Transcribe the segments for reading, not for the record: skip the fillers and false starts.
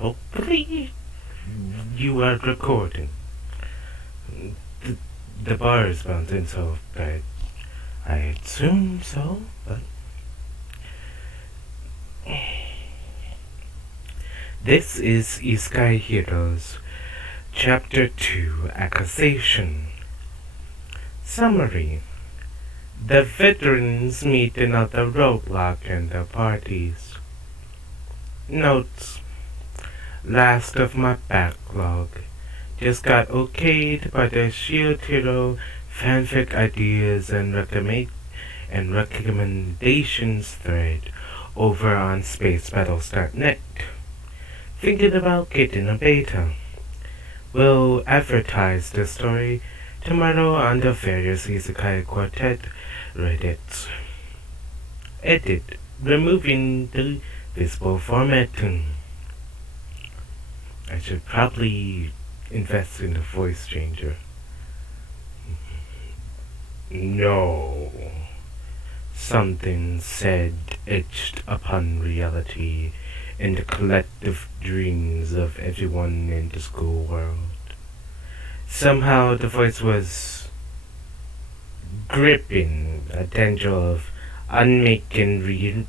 Hopefully you are recording. The, the bar is bouncing, so I assume so, but this is Isekai Heroes, Chapter 2, Accusation. Summary. The veterans meet another roadblock in their parties. Notes. Last of my backlog. Just got okayed by the Shield Hero fanfic ideas and recommendations thread over on spacebattles.net. Thinking about getting a beta. We'll advertise the story tomorrow on the various Isekai Quartet Reddits. Edit. Removing the visible formatting. I should probably invest in a voice changer. No. Something said etched upon reality in the collective dreams of everyone in the school world. Somehow the voice was gripping, a tendril of unmaking, remaking,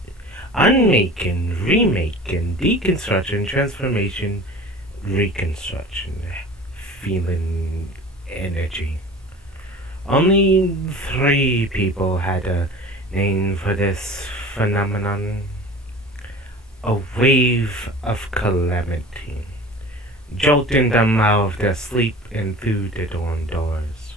deconstruction, transformation, reconstruction, feeling energy. Only 3 people had a name for this phenomenon. A wave of calamity, jolting them out of their sleep and through the dorm doors.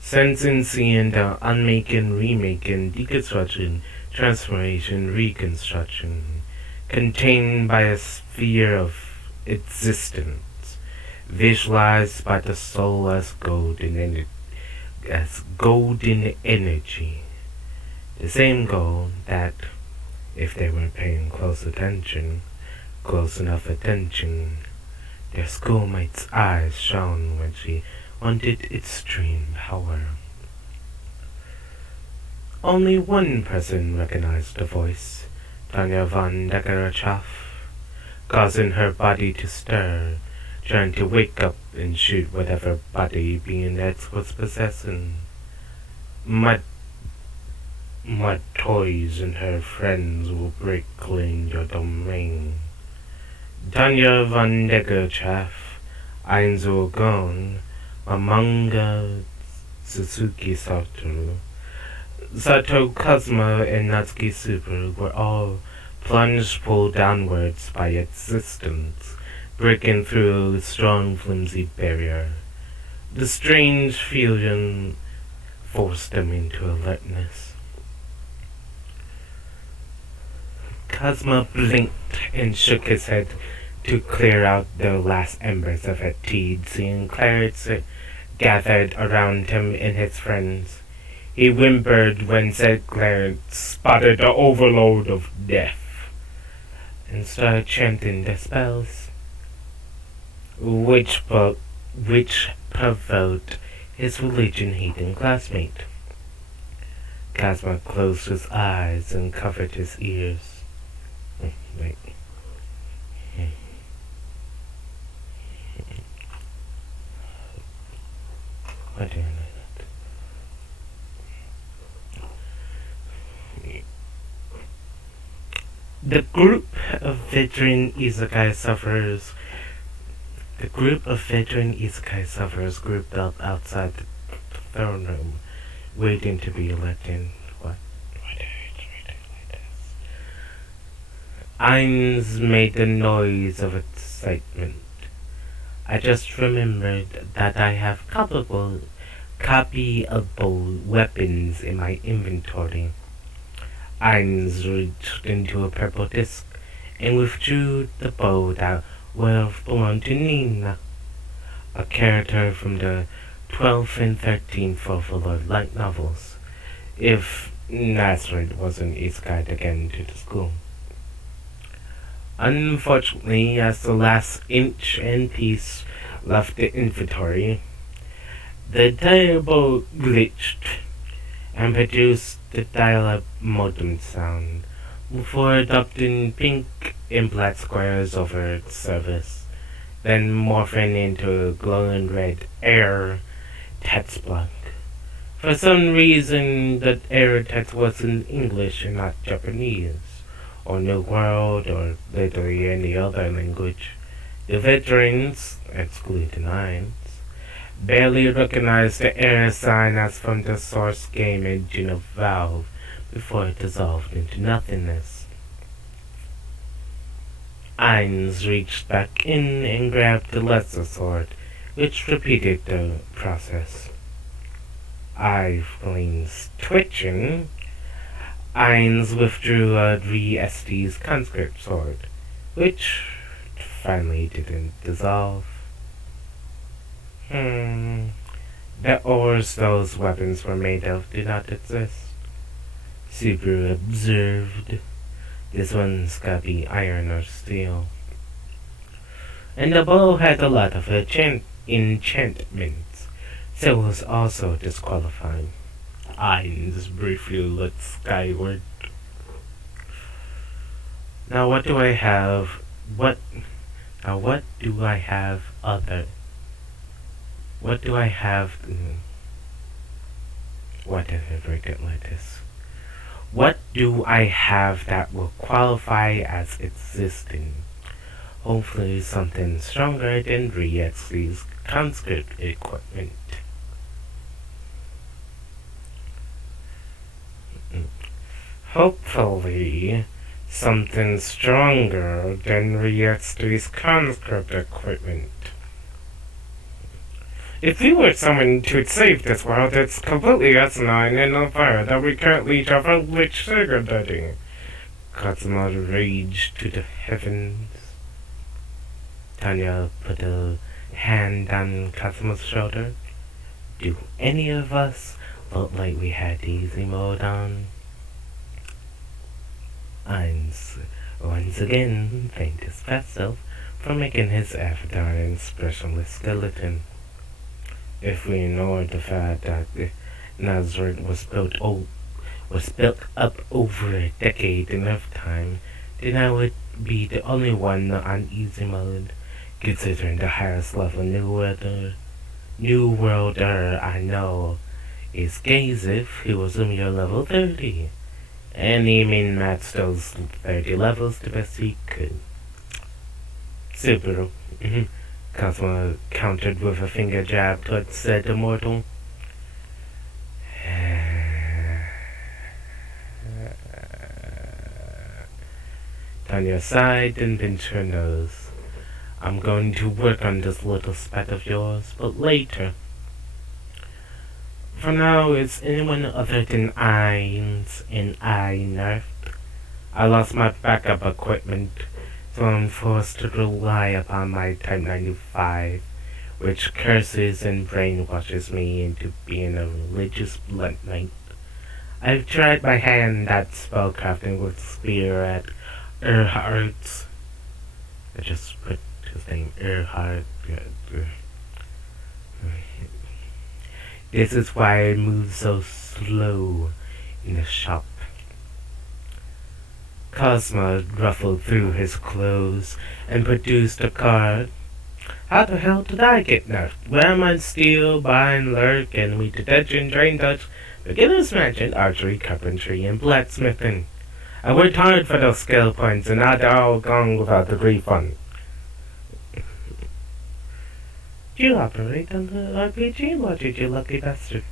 Sensing, seeing the unmaking, remaking, deconstruction, transformation, reconstruction, contained by a sphere of existence, visualized by the soul as golden energy. The same goal that, if they were paying close enough attention, their schoolmate's eyes shone when she wanted extreme power. Only one person recognized the voice, Tanya von Deckerachoff, causing her body to stir, trying to wake up and shoot whatever body being X was possessing. My toys and her friends will break clean your domain. Tanya von Deckerachoff, Ainzo Gon, Mamanga Suzuki Sato Cosmo, and Natsuki Super were all plunged, pulled downwards by existence, breaking through a strong, flimsy barrier. The strange feeling forced them into alertness. Cosmo blinked and shook his head to clear out the last embers of fatigue, seeing Clarence gathered around him and his friends. He whimpered when said Clarence spotted the overload of death and started chanting the spells, which provoked his religion-hating classmate. Cosmo closed his eyes and covered his ears. Wait. What do I know? The group of veteran Isekai sufferers grouped up outside the throne room, waiting to be elected. Ainz made a noise of excitement. I just remembered that I have copyable weapons in my inventory. Ainz reached into a purple disc and withdrew the bow that would have belonged to Nina, a character from the 12th and 13th Overlord light novels, if Nazareth wasn't isekai again to the school. Unfortunately, as the last inch and piece left the inventory, the dial glitched and produced the dial-up modem sound, before adopting pink and black squares over its surface, then morphing into a glowing red air text block. For some reason, that air text was in English and not Japanese, or New World, or literally any other language. The veterans, excluding Hines, barely recognized the air sign as from the source game engine of Valve before it dissolved into nothingness. Hines reached back in and grabbed the lesser sword, which repeated the process. Eyes twitching, Hines withdrew a re-Estes conscript sword, which finally didn't dissolve. The ores those weapons were made of do not exist. Subaru observed. This one's gotta be iron or steel. And the bow had a lot of enchantments, so it was also disqualifying. Hines briefly looked skyward. Now what do I have? What do I have other? What do I have? Whatever, it like this. What do I have that will qualify as existing? Hopefully something stronger than Rietzi's conscript equipment. Hopefully something stronger than Rietzi's conscript equipment. If we were summoned to save this world, it's completely asinine and unfair that we can't reach our public sugar daddy. Cosmo raged to the heavens. Tanya put a hand on Cosmo's shoulder. Do any of us look like we had easy mode on? Hines once again thanked his past self for making his avatar an expressionless skeleton. If we ignore the fact that Nazareth was built up over a decade in Earth time, then I would be the only one on easy mode, considering the highest level New Worlder I know is Gazif, who was a mere level 30. And he min-maxed those 30 levels the best he could. Super. Cosmo countered with a finger jab towards said immortal. Tanya sighed and pinched her nose. I'm going to work on this little spat of yours, but later. For now, it's anyone other than Hines and I nerfed. I lost my backup equipment, so I'm forced to rely upon my Type 95, which curses and brainwashes me into being a religious blood knight. I've tried my hand at spellcrafting with spear at Erhardt's. I just put his name Erhardt. This is why I move so slow in the shop. Cosmo ruffled through his clothes and produced a card. How the hell did I get nerfed? Wehrman, steel, bind, lurk, enemy detection, drain touch, beginner's magic, archery, carpentry, and blacksmithing. I worked hard for those skill points, and now they're all gone without the refund. You operate on the RPG logic, you lucky bastard.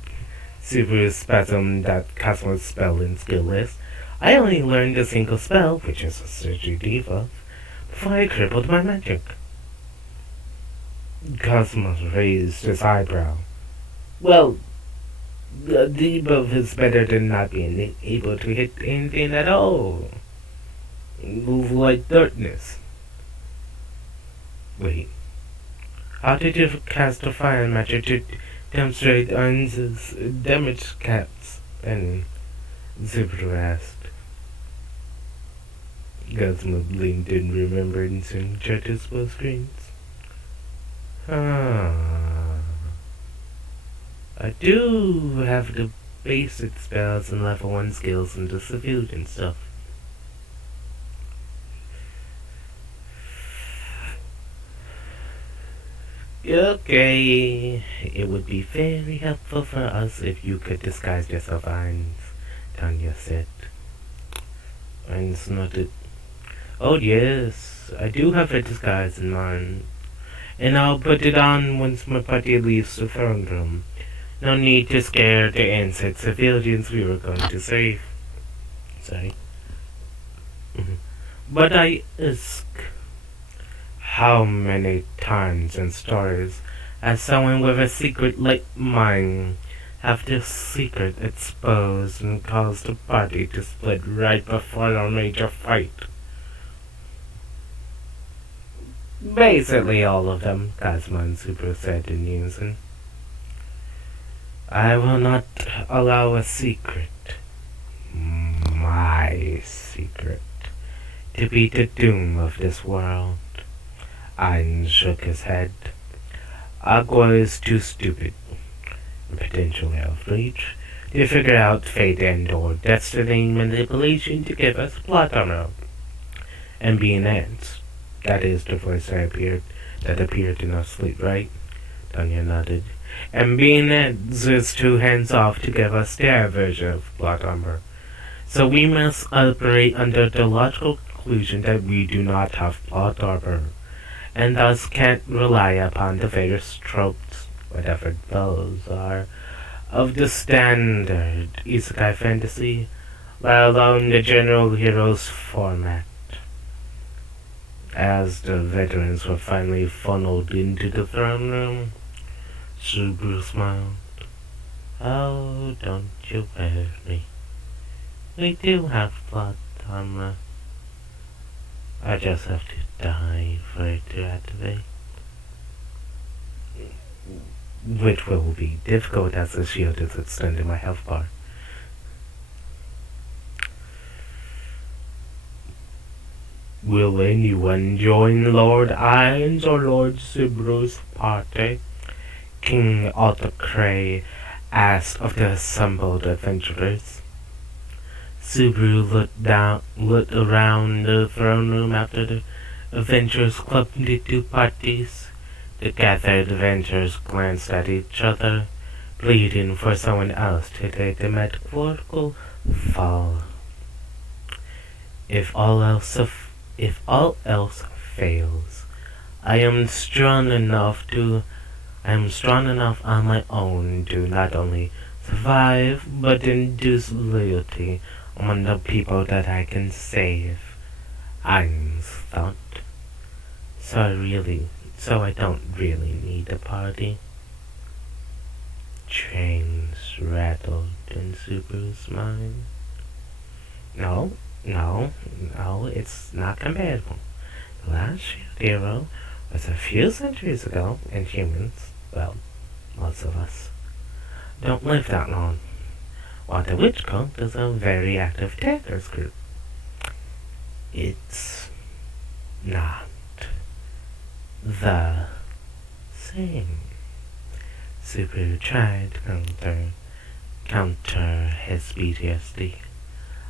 Subaru spasmed that Cosmo's spell and skill list. I only learned a single spell, which is a surgery debuff, before I crippled my magic. Cosmos raised his eyebrow. Well, the debuff is better than not being able to hit anything at all. Like darkness. Wait. How did you cast a fire magic to demonstrate Heinz's damage caps? Then Zipper asked. Cosmo blinked in remembrance and checked his spell screens. I do have the basic spells and level 1 skills and the civilian stuff. Okay, it would be very helpful for us if you could disguise yourself, Ainz, Tanya said. Ainz nodded. Oh yes, I do have a disguise in mind, and I'll put it on once my party leaves the throne room. No need to scare the innocent civilians we were going to save. Sorry. But I ask, how many times in stories has someone with a secret like mine have their secret exposed and caused the party to split right before a major fight? Basically all of them, Cosmo and Super said in unison. I will not allow a secret, my secret, to be the doom of this world. Ein shook his head. Agua is too stupid, and potentially out of reach, to figure out fate and or destiny manipulation to give us plot armor. And being ants, that is the voice that appeared in our sleep, right? Tanya nodded. And being ants is too hands off to give us their version of plot armor. So we must operate under the logical conclusion that we do not have plot armor, and thus can't rely upon the various tropes, whatever those are, of the standard Isekai fantasy, let alone the general heroes format. As the veterans were finally funneled into the throne room, Subaru smiled. Oh, don't you worry. We do have plot armor. I just have to die for it to activate. Which will be difficult as the shield is extending my health bar. Will anyone join Lord Ainz or Lord Subaru's party? King Autocray asked of the assembled adventurers. Subaru looked around the throne room after the adventurers clubbed into two parties. The gathered adventurers glanced at each other, pleading for someone else to take the metaphorical fall. If all else fails, I am strong enough on my own to not only survive but induce loyalty among the people that I can save. Ainz thought. So I don't really need a party. Trains rattled in Subaru's mind. No, it's not compatible. The last shield hero was a few centuries ago, and humans, well, most of us, don't live that long. While the witch cult is a very active takers group. It's not the same. Subaru tried to counter his PTSD.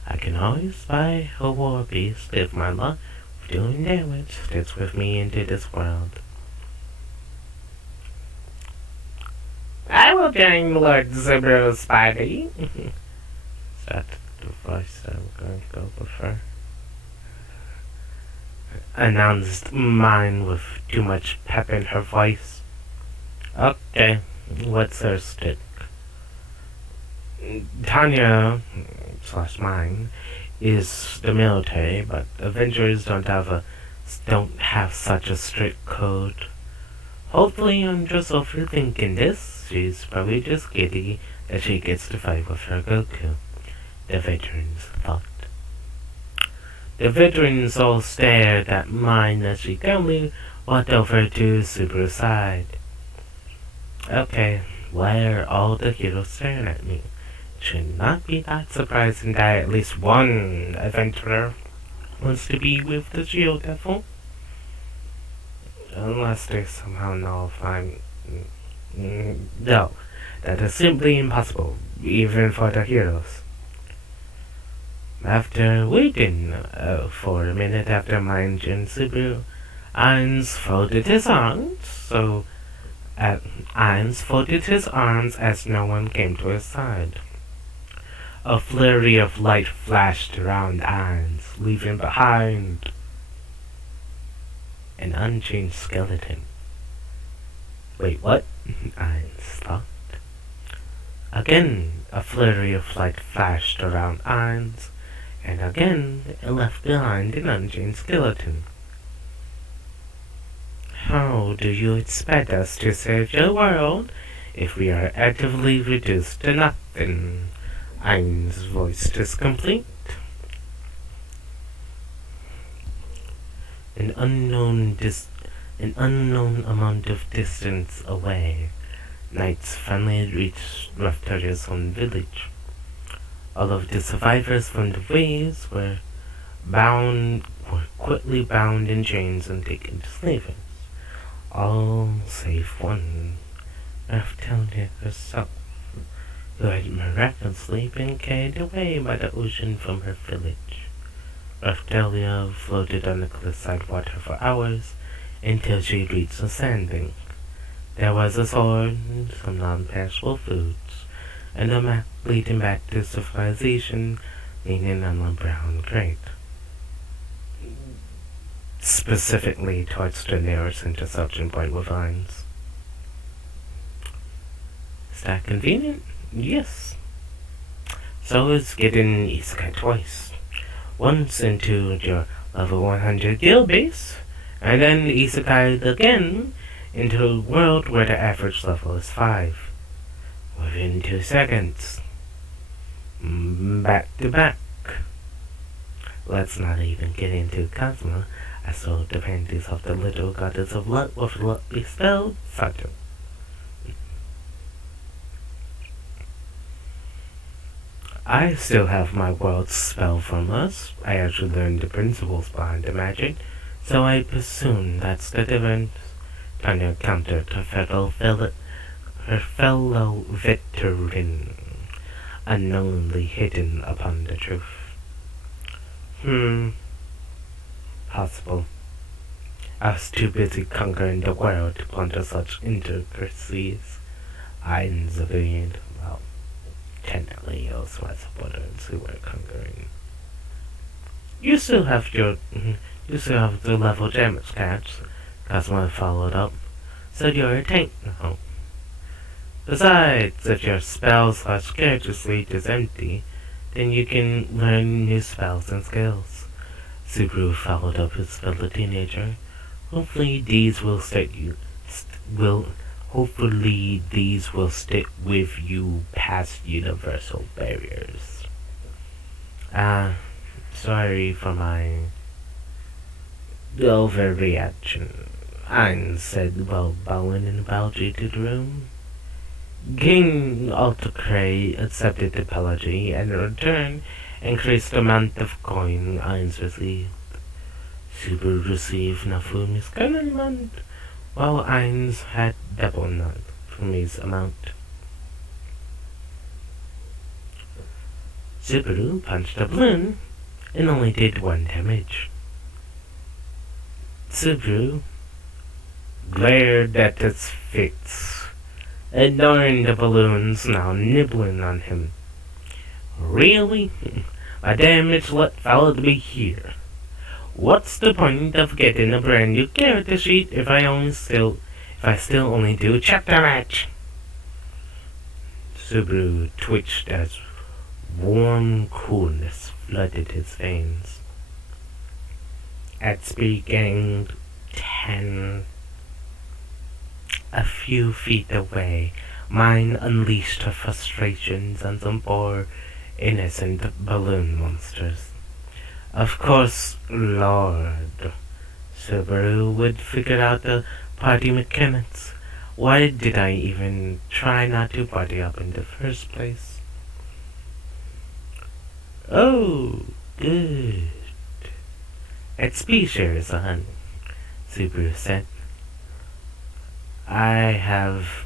I can always buy a war beast if my luck of doing damage sticks with me into this world. I will join Lord Subaru's party. Is that the voice that I'm going to go prefer? Announced mine with too much pep in her voice. Okay, what's her stick? Tanya / mine is the military, but adventurers don't have such a strict code. Hopefully I'm just overthinking this. She's probably just giddy that she gets to fight with her Goku, the veterans thought. The veterans all stared at mine as she calmly walked over to Subaru's side. Okay, why are all the heroes staring at me? It should not be that surprising that at least one adventurer wants to be with the Shield Devil. Unless they somehow know if I'm... No, that is simply impossible, even for the heroes. After waiting for a minute after mine and Subaru, Ainz folded his arms so At Ainz folded his arms as no one came to his side. A flurry of light flashed around Ainz, leaving behind an unchanged skeleton. Wait, what? Ainz thought. Again, a flurry of light flashed around Ainz, and again it left behind an unchanged skeleton. How do you expect us to save your world if we are actively reduced to nothing? Ain's voice is complete. An unknown amount of distance away, knights finally reached Rafteria's home village. All of the survivors from the waves were quickly bound in chains and taken to slavery. All save one, Raftelia herself, who had miraculously been carried away by the ocean from her village. Raftelia floated on the cliffside water for hours until she reached the sandbank. There was a sword, some non-perishable foods, and a map leading back to civilization leaning on a brown crate. Specifically towards the nearest intersection point with vines. Is that convenient? Yes. So is getting Isekai twice. Once into your level 100 guild base, and then Isekai again into a world where the average level is 5. Within 2 seconds. Back to back. Let's not even get into Cosmo. I saw the panties of the little goddess of luck with luck bespelled Sato. I still have my world spell from us. I actually learned the principles behind the magic, so I presume that's the difference. Tanya countered her fellow veteran, unknowingly hidden upon the truth. Possible. I was too busy conquering the world to ponder such intricacies. Ain's agreed. Well, technically, it was my supporters who were conquering. You still have the level damage caps, Cosmo followed up. So you're a tank now. Besides, if your spell/character slate is empty, then you can learn new spells and skills. Subaru followed up his fellow teenager. Hopefully these will stick with you past universal barriers. Sorry for my overreaction, Ayn said while bowing an apology to the room. King Altocray accepted the apology and in return increased the amount of coin Ainz received. Subaru received Nafumi's current amount, while Ainz had double Nafumi's amount. Subaru punched a balloon and only did 1 damage. Subaru glared at its face, ignoring the balloons now nibbling on him. Really? My damage followed me here. What's the point of getting a brand new character sheet if I still only do chapter match? Subaru twitched as warm coolness flooded his veins. At speed gained 10. A few feet away, mine unleashed her frustrations on some poor innocent balloon monsters. Of course, Lord Subaru would figure out the party mechanics. Why did I even try not to party up in the first place? Oh, good. XP shares on, Subaru said. I have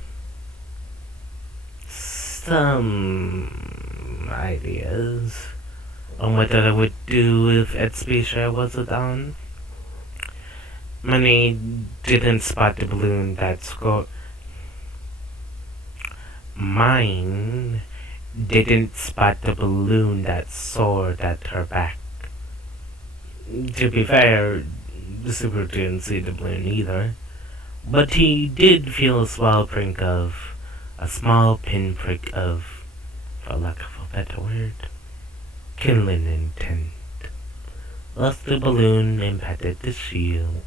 some ideas on what I would do if Expedia wasn't on. Money didn't spot the balloon that Mine didn't spot the balloon that soared at her back. To be fair, the super didn't see the balloon either, but he did feel a small pinprick of, for lack of a better word, killing intent. Thus the balloon impacted the shield.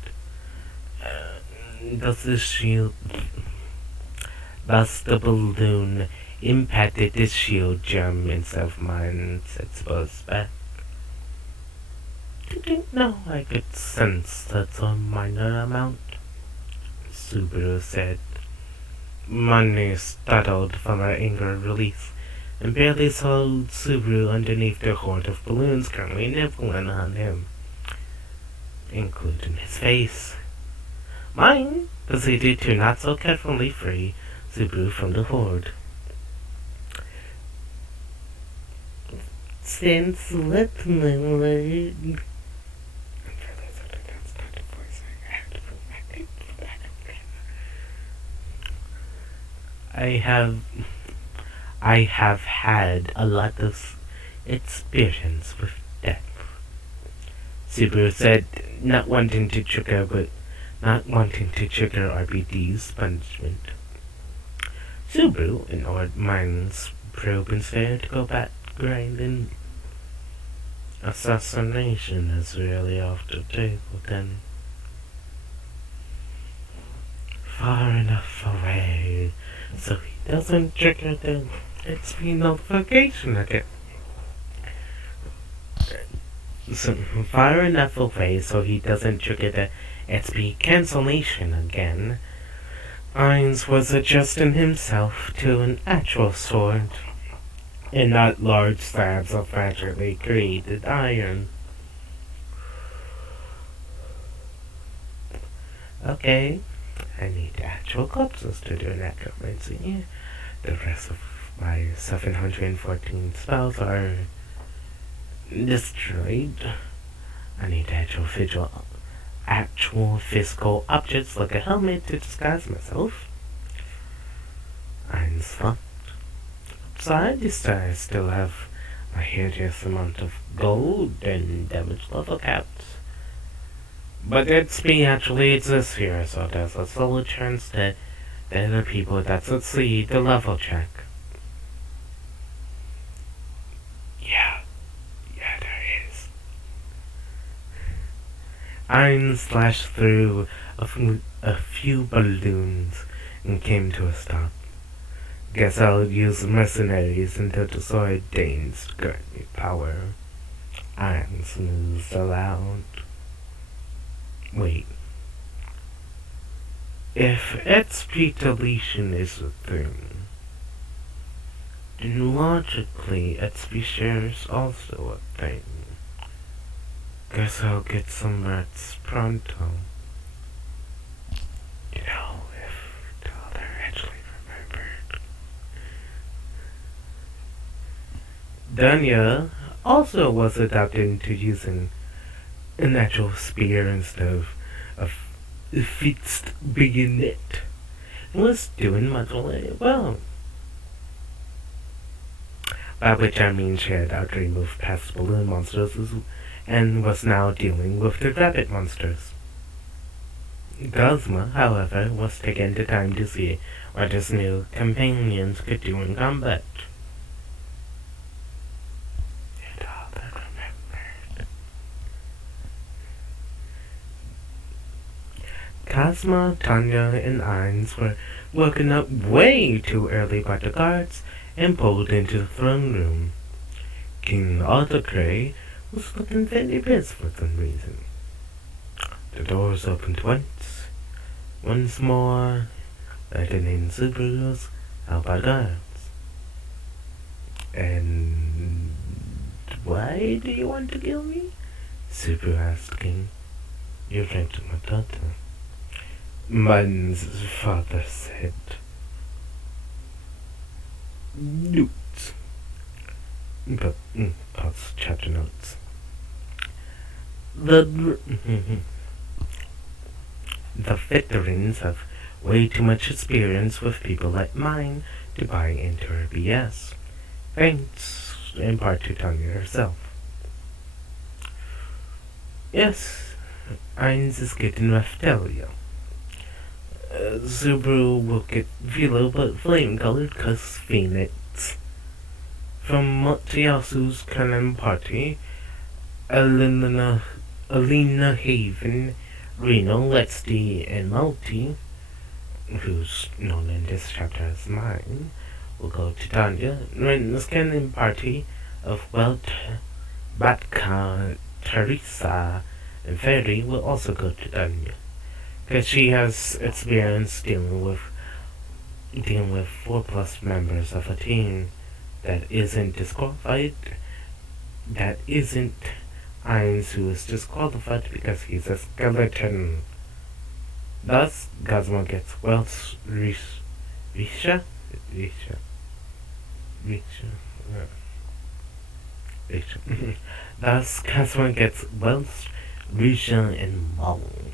Thus the shield. Thus the balloon impacted the shield gem instead of mine's exposed back. Didn't know I could sense that's a minor amount, Subaru said. Money startled from her anger release and barely saw Subaru underneath the horde of balloons currently nibbling on him, including his face. Mine proceeded to not so carefully free Subaru from the horde. Since let me learn. I have had a lot of experience with death, Subaru said, not wanting to trigger RBD's punishment. Subaru ignored Mine's probe and said to go back grinding. Assassination is really off the table then. Far enough away so he doesn't trigger the XP notification again. Far enough away so he doesn't trigger the XP cancellation again. Ainz was adjusting himself to an actual sword, and not large slabs of fragilely created iron. Okay, I need actual corpses to do necromancy. The rest of my 714 spells are destroyed. I need actual physical objects like a helmet to disguise myself. I'm fucked. So I still have a hideous amount of gold and damage level caps. But XP actually exists here, so there's a solid chance that there are people that succeed the level check. Yeah, there is. Ein slashed through a few balloons and came to a stop. Guess I'll use mercenaries until the sword deigns to grant me power. Ein smoothed aloud. Wait. If XP deletion is a thing, then logically XP share is also a thing. Guess I'll get some rats pronto. You know, if the other actually remembered. Danya also was adapted into using an actual spear instead of a fixed bayonet. And was doing much well. By which I mean she had already moved past balloon monsters and was now dealing with the rabbit monsters. Guzma, however, was taking the time to see what his new companions could do in combat. It all but remembered. Cosma, Tanya, and Ainz were woken up way too early by the guards and pulled into the throne room. King Autocray was looking very pissed for some reason. The doors opened once more, letting in Subarus out by guards. And why do you want to kill me? Subaru asked King. You came to my daughter. Man's father said. Notes. But, pause chapter notes. The veterans of way too much experience with people like mine to buy into her BS. Thanks in part to Tanya herself. Yes, eins is getting rough, tell you. Subaru will get Velo but flame colored cause Phoenix. From Matsu's Canon Party, Alina Haven, Reno, Lexty, and Multi, who's known in this chapter as mine, will go to Tanya. Ren's Canon Party of Welt, Batka, Teresa, and Ferry will also go to Tanya. Because she has experience dealing with 4+ members of a team that isn't disqualified, that isn't Ainz, who is disqualified because he's a skeleton. Thus, Gazmo gets Welsh Risha. Thus, Gazmo gets Welsh, Risha, and Moan.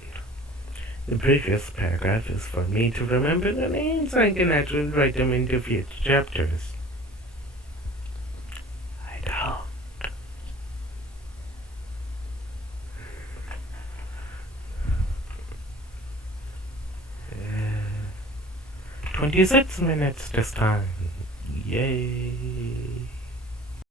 The previous paragraph is for me to remember the names so I can actually write them into future chapters. I don't. 26 minutes this time. Yay.